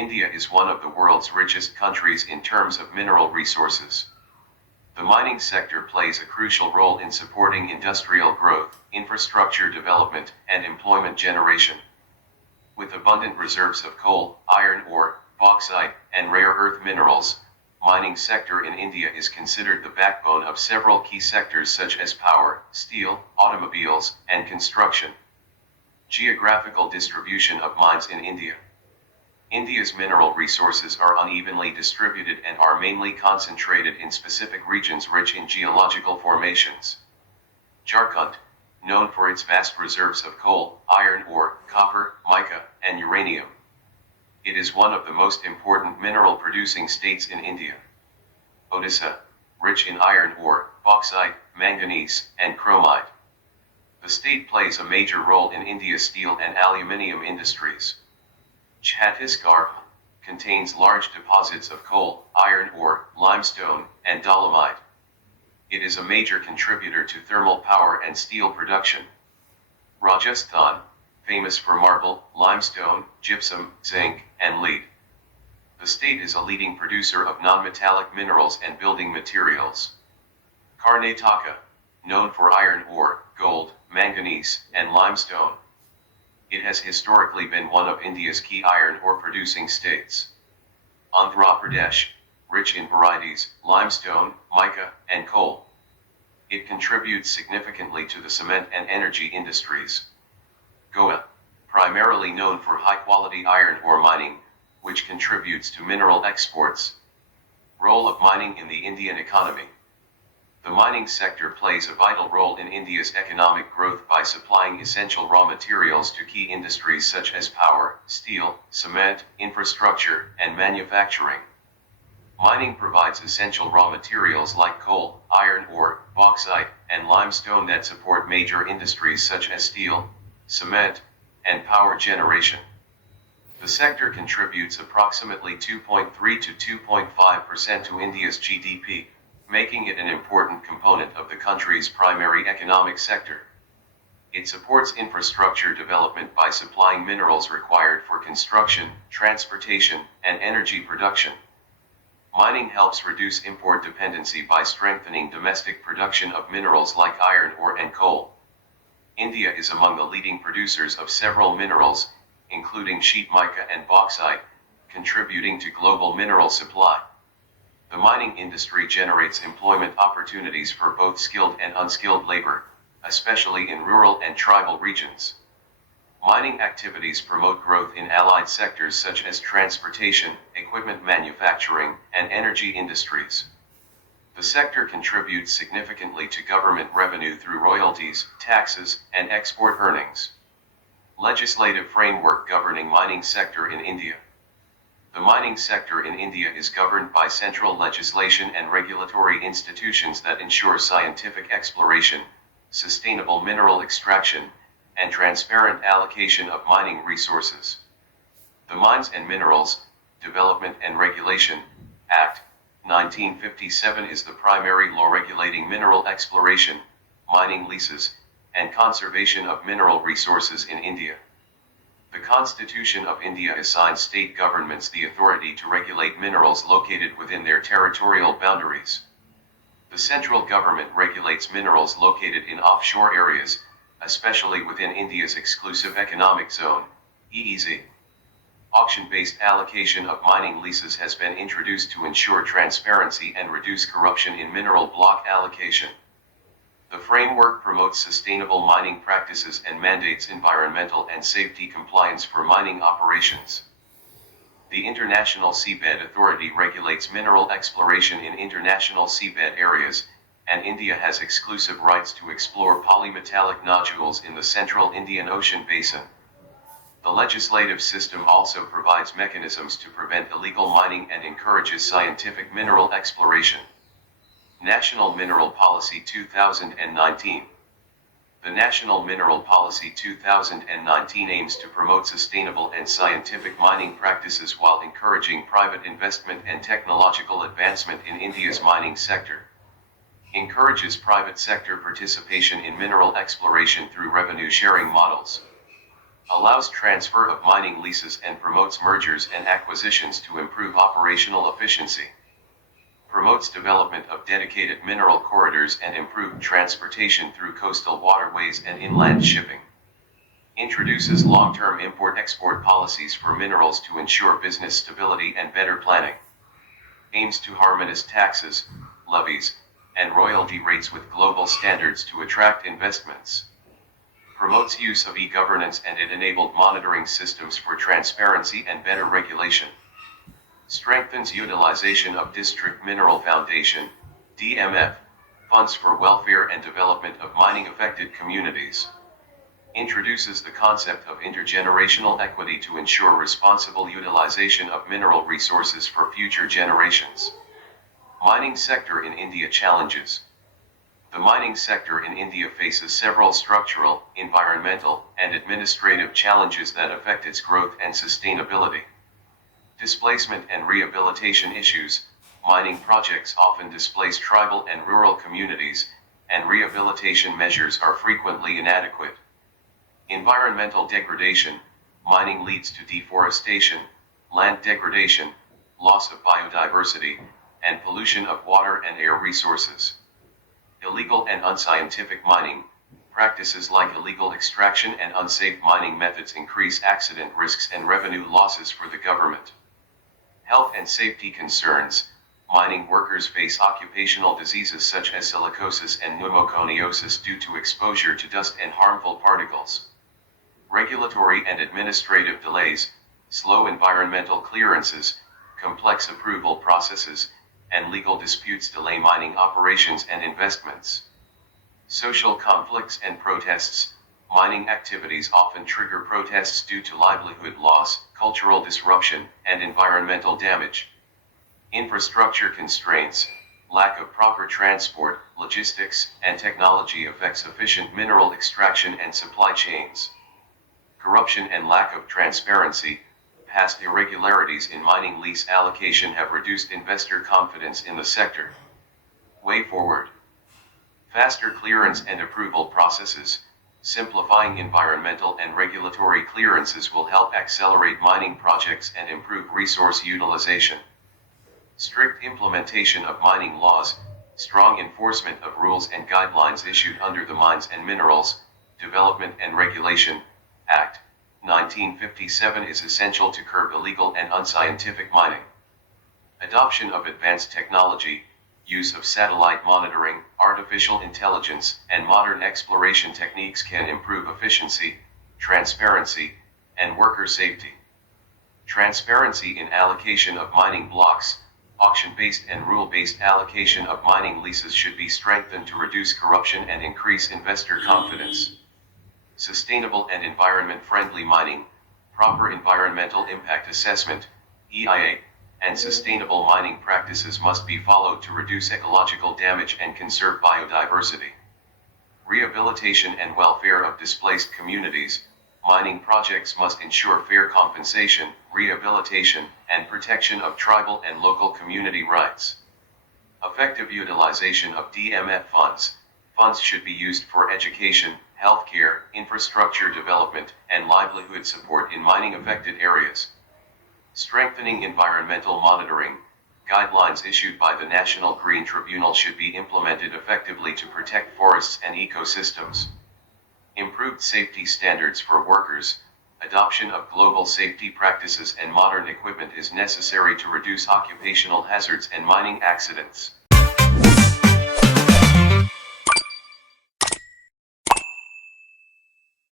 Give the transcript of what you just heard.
India is one of the world's richest countries in terms of mineral resources. The mining sector plays a crucial role in supporting industrial growth, infrastructure development, and employment generation. With abundant reserves of coal, iron ore, bauxite, and rare earth minerals, mining sector in India is considered the backbone of several key sectors such as power, steel, automobiles, and construction. Geographical distribution of mines in India. India's mineral resources are unevenly distributed and are mainly concentrated in specific regions rich in geological formations. Jharkhand, known for its vast reserves of coal, iron ore, copper, mica, and uranium. It is one of the most important mineral-producing states in India. Odisha, rich in iron ore, bauxite, manganese, and chromite. The state plays a major role in India's steel and aluminium industries. Chhattisgarh contains large deposits of coal, iron ore, limestone, and dolomite. It is a major contributor to thermal power and steel production. Rajasthan, famous for marble, limestone, gypsum, zinc, and lead. The state is a leading producer of non-metallic minerals and building materials. Karnataka, known for iron ore, gold, manganese, and limestone. It has historically been one of India's key iron ore producing states. Andhra Pradesh, rich in varieties, limestone, mica, and coal. It contributes significantly to the cement and energy industries. Goa, primarily known for high-quality iron ore mining, which contributes to mineral exports. Role of mining in the Indian economy. The mining sector plays a vital role in India's economic growth by supplying essential raw materials to key industries such as power, steel, cement, infrastructure, and manufacturing. Mining provides essential raw materials like coal, iron ore, bauxite, and limestone that support major industries such as steel, cement, and power generation. The sector contributes approximately 2.3 to 2.5% to India's GDP, making it an important component of the country's primary economic sector. It supports infrastructure development by supplying minerals required for construction, transportation, and energy production. Mining helps reduce import dependency by strengthening domestic production of minerals like iron ore and coal. India is among the leading producers of several minerals, including sheet mica and bauxite, contributing to global mineral supply. The mining industry generates employment opportunities for both skilled and unskilled labor, especially in rural and tribal regions. Mining activities promote growth in allied sectors such as transportation, equipment manufacturing, and energy industries. The sector contributes significantly to government revenue through royalties, taxes, and export earnings. Legislative framework governing mining sector in India. The mining sector in India is governed by central legislation and regulatory institutions that ensure scientific exploration, sustainable mineral extraction, and transparent allocation of mining resources. The Mines and Minerals, Development and Regulation Act, 1957 is the primary law regulating mineral exploration, mining leases, and conservation of mineral resources in India. The Constitution of India assigns state governments the authority to regulate minerals located within their territorial boundaries. The central government regulates minerals located in offshore areas, especially within India's exclusive economic zone, EEZ. Auction-based allocation of mining leases has been introduced to ensure transparency and reduce corruption in mineral block allocation. The framework promotes sustainable mining practices and mandates environmental and safety compliance for mining operations. The International Seabed Authority regulates mineral exploration in international seabed areas, and India has exclusive rights to explore polymetallic nodules in the central Indian Ocean basin. The legislative system also provides mechanisms to prevent illegal mining and encourages scientific mineral exploration. National Mineral Policy 2019. The National Mineral Policy 2019 aims to promote sustainable and scientific mining practices while encouraging private investment and technological advancement in India's mining sector. Encourages private sector participation in mineral exploration through revenue sharing models. allows transfer of mining leases and promotes mergers and acquisitions to improve operational efficiency, promotes development of dedicated mineral corridors and improved transportation through coastal waterways and inland shipping, introduces long-term import-export policies for minerals to ensure business stability and better planning, aims to harmonize taxes, levies, and royalty rates with global standards to attract investments, promotes use of e-governance and it-enabled monitoring systems for transparency and better regulation, strengthens utilization of District Mineral Foundation, DMF, funds for welfare and development of mining-affected communities, introduces the concept of intergenerational equity to ensure responsible utilization of mineral resources for future generations. Mining sector in India challenges. The mining sector in India faces several structural, environmental, and administrative challenges that affect its growth and sustainability. Displacement and rehabilitation issues. Mining projects often displace tribal and rural communities, and rehabilitation measures are frequently inadequate. Environmental degradation. Mining leads to deforestation, land degradation, loss of biodiversity, and pollution of water and air resources. Illegal and unscientific mining. Practices like illegal extraction and unsafe mining methods increase accident risks and revenue losses for the government. Health and safety concerns. Mining workers face occupational diseases such as silicosis and pneumoconiosis due to exposure to dust and harmful particles. Regulatory and administrative delays, slow environmental clearances, complex approval processes, and legal disputes delay mining operations and investments. Social conflicts and protests. Mining activities often trigger protests due to livelihood loss, cultural disruption, and environmental damage. Infrastructure constraints. Lack of proper transport, logistics, and technology affects efficient mineral extraction and supply chains. Corruption and lack of transparency. Past irregularities in mining lease allocation have reduced investor confidence in the sector. Way forward. Faster clearance and approval processes. Simplifying environmental and regulatory clearances will help accelerate mining projects and improve resource utilization. Strict implementation of mining laws. Strong enforcement of rules and guidelines issued under the Mines and Minerals Development and Regulation Act 1957 is essential to curb illegal and unscientific mining. Adoption of advanced technology, use of satellite monitoring, artificial intelligence, and modern exploration techniques can improve efficiency, transparency, and worker safety. Transparency in allocation of mining blocks. Auction-based and rule-based allocation of mining leases should be strengthened to reduce corruption and increase investor confidence. Sustainable and environment-friendly mining, proper environmental impact assessment, EIA, and sustainable mining practices must be followed to reduce ecological damage and conserve biodiversity. Rehabilitation and welfare of displaced communities. Mining projects must ensure fair compensation, rehabilitation, and protection of tribal and local community rights. Effective utilization of DMF funds. Funds should be used for education, healthcare, infrastructure development, and livelihood support in mining-affected areas. Strengthening environmental monitoring. Guidelines issued by the National Green Tribunal should be implemented effectively to protect forests and ecosystems. Improved safety standards for workers. Adoption of global safety practices and modern equipment is necessary to reduce occupational hazards and mining accidents.